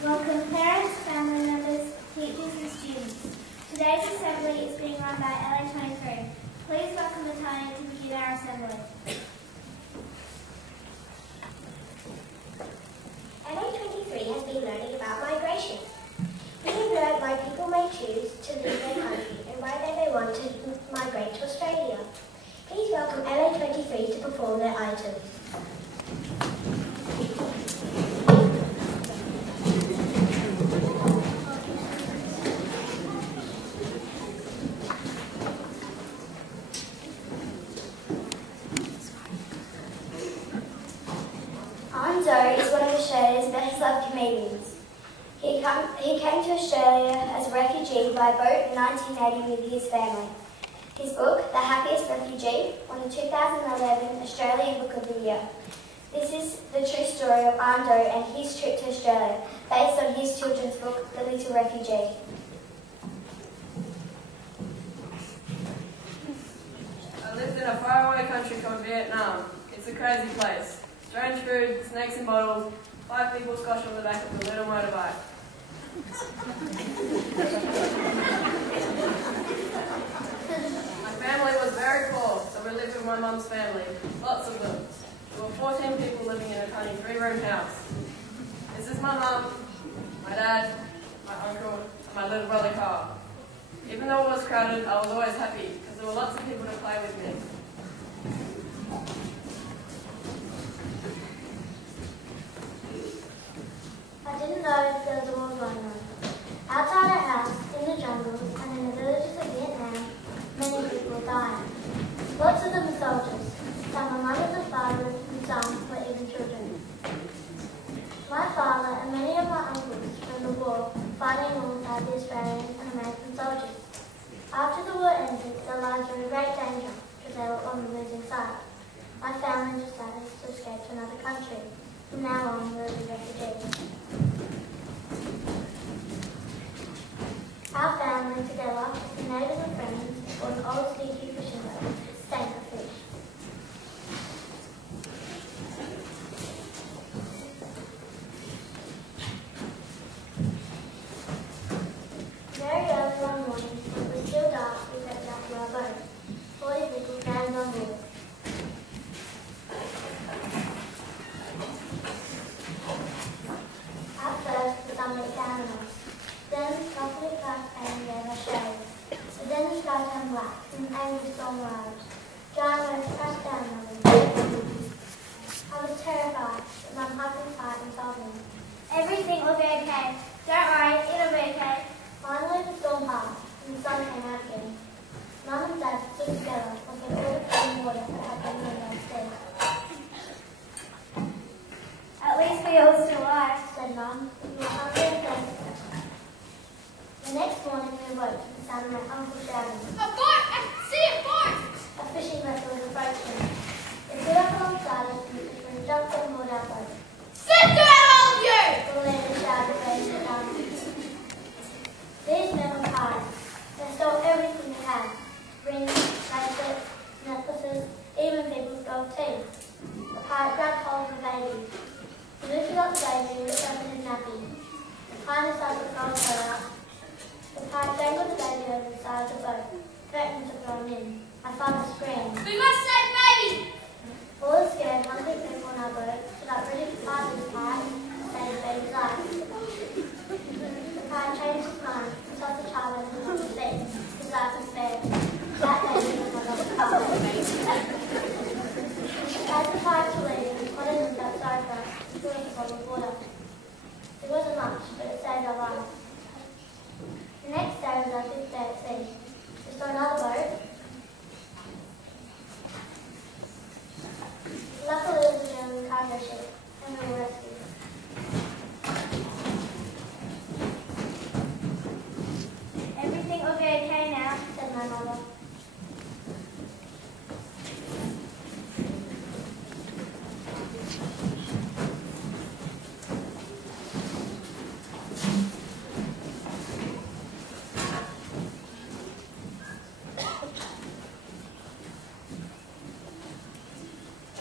Welcome parents, family members, teachers and students. Today's assembly is being run by LA23. Please welcome the Italian to begin our assembly. LA23 has been learning about migration. We have learned why people may choose to leave their country and why they may want to migrate to Australia. Please welcome LA23 to perform their items. Anh Do is one of Australia's best loved comedians. He came to Australia as a refugee by boat in 1980 with his family. His book, The Happiest Refugee, won the 2011 Australian Book of the Year. This is the true story of Anh Do and his trip to Australia, based on his children's book, The Little Refugee. I lived in a faraway country called Vietnam. It's a crazy place. Strange food, snakes in bottles, 5 people squashed on the back of a little motorbike. My family was very poor, so we lived with my mum's family, lots of them. There were 14 people living in a tiny 3-room house. This is my mum, my dad, my uncle, and my little brother Carl. Even though it was crowded, I was always happy, because there were lots of people to play with me. I didn't know there was a war going on. Outside our house, in the jungle, and in the villages of Vietnam, many people died. Lots of them were soldiers. Some were mothers and fathers, and some were even children. My father and many of my uncles were in the war, fighting alongside the Australian and American soldiers. After the war ended, their lives were in great danger, because they were on the losing side. My family decided to escape to another country. From now on, we will be refugees. Our family, together with neighbours and friends, bought an old stinky fishing boat to stank for fish. Very early one morning, when it was still dark, we stepped out to our boat. 40 people crammed on board. At first, the sun looked down on us. Then, softly clouds came and gave us shade. But then the sky turned black, and an angry storm rose. Giant waves crashed down on us. I was terrified, but Mum hugged me tight and told me. Everything will be okay. Don't worry, it'll be okay. Finally, the storm passed, and the sun came out again. Mum and Dad stood together, looking at all the clean water that had been in their sea. At least we all still alive. Said Mum, we were hungry and thirsty. The next morning, we awoke to the sound of my uncle shouting. A boat! I see a boat! A fishing vessel was approaching. They stood up alongside us and the fishermen jumped on board our boat. Sit down, all of you! The leader shouted, raising it down. These men were pirates. They stole everything they had. Rings, bracelets, necklaces, even people's gold teeth. The pirate grabbed hold of the baby. He lifted up the baby, whipped open his nappy. Behind the side of the gold fell out. The pirate dangled the baby over the side of the boat, threatening to throw him in. My father screamed. We must save baby! All the scared, hungry people on our boat stood up ready to fight this pirate and save the baby's life. The pirate changed his mind and tossed the child into the sea. His life was spared. That baby was my mother's father. As the pirates were leaving, one of them felt sorry for us and threw us a bottle of water. It wasn't much, but it saved our lives. The next day was our 5th day at sea. We saw another boat. Luckily, it was a German cargo ship, and we were rescued. Everything will be okay now. Said my mother.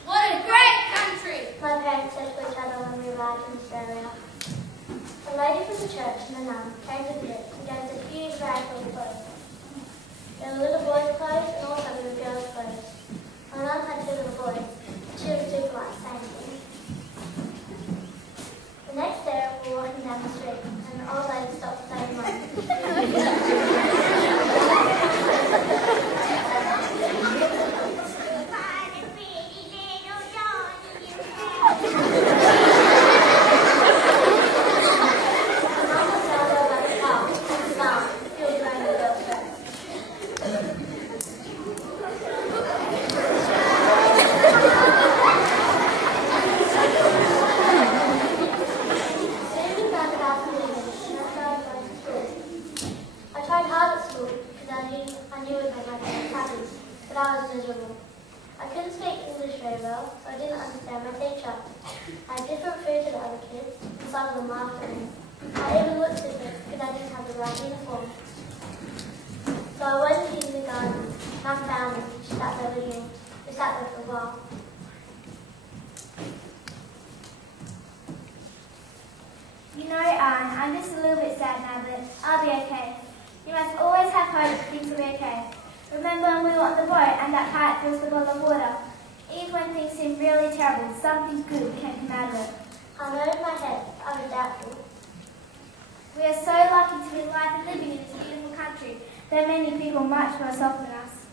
What a great country! My parents said to each other when we arrived in Australia. A lady from the church and the nun came to visit and gave us a huge bag full of clothes. There were little boys' clothes and also little girls' clothes. My mum had two little boys. She was super like saying things. The next day we were walking down the street and an old lady stopped to say Mum. I couldn't speak English very well, so I didn't understand my teacher. I had different food to the other kids, and some of them laughed at me. I even looked different because I didn't have the right uniform. So I went into the garden. Mum found me. She sat there reading. We sat there for a while. You know, Anne, I'm just a little bit sad now, but I'll be okay. You must always have hope that things will be okay. Remember when we were on the boat and that pirate threw us the bottle of water? Even when things seemed really terrible, something good can come out of it. I nodded my head. I was doubtful. We are so lucky to be alive and living in this beautiful country. There are many people much worse off than us.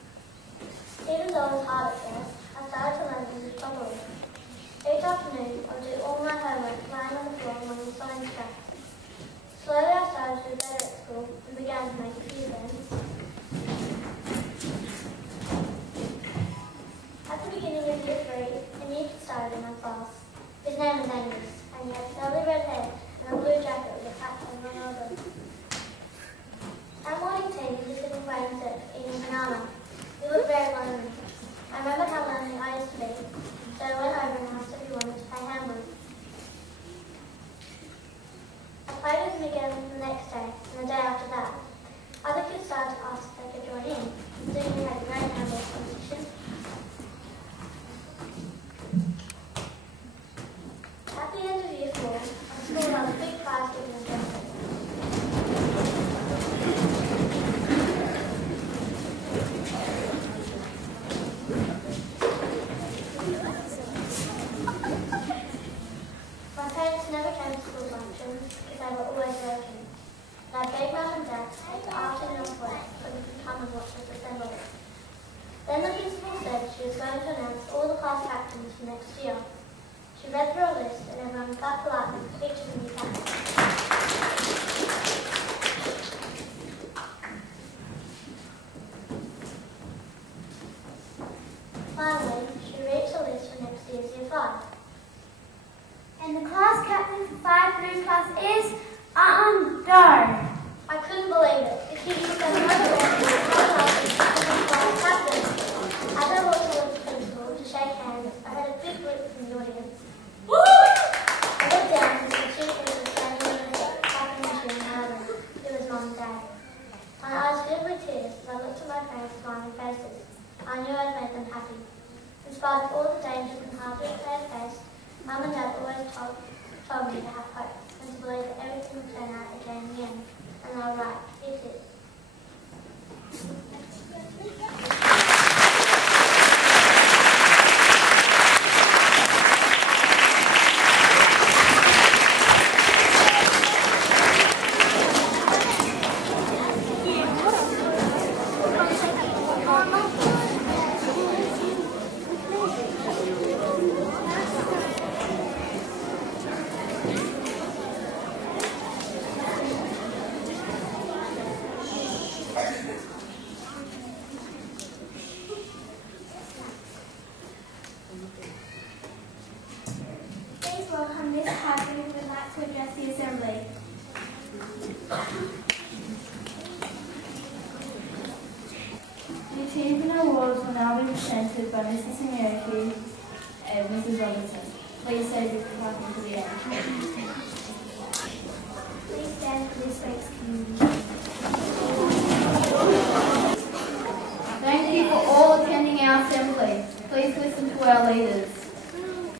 Even though it was hard at first, I started to learn English properly. Each afternoon, I would do all my homework lying on the floor among the sewing straps. Slowly I started to do better at school and began to make a few friends. At the beginning of year 3, a new kid started in my class. His name was Angus, and he had curly red hair and a blue jacket with a hat on one elbow. At morning tea, he was sitting by himself, eating a banana. He looked very lonely. I remembered how lonely I used to be, so I went over and asked if he wanted to play handball. I played with him again the next day, and the day after that. Other kids started to ask if they could join in, and soon we had a great handball competition. At the end of year 4, I school held a big prize giving ceremony. My parents never came to school functions because they were always working. And I begged Mum and Dad to take the afternoon off work so we could come and watch us assemble. Then the principal said she was going to announce all the class captains for next year. She read through a list and everyone got politely to each of the new captains. Finally, she reached the list for next year's year 5. And the class captain for 5 Blues class is Anh Do. I couldn't believe it. The kid was so motivated and class captain. As I walked towards the principal to shake hands, I heard a big whoop from the audience. Woo! I looked down and saw 2 people standing on the head, clapping and cheering loudly. It was Mum and Dad. My eyes filled with tears as I looked at my parents' smiling faces. I knew I'd made them happy. In spite of all the dangers and hardships they had faced, Mum and Dad always told me to have hope and to believe that everything would turn out okay in the end. And they were right. It did. Please welcome Miss Hadley, who would like to address the assembly. The achievement awards will now be presented by Mrs. Simioki and Mrs. Robinson. Please say this to the end. Please stand for this week's community. Thank you for all attending our assembly. Please listen to our leaders.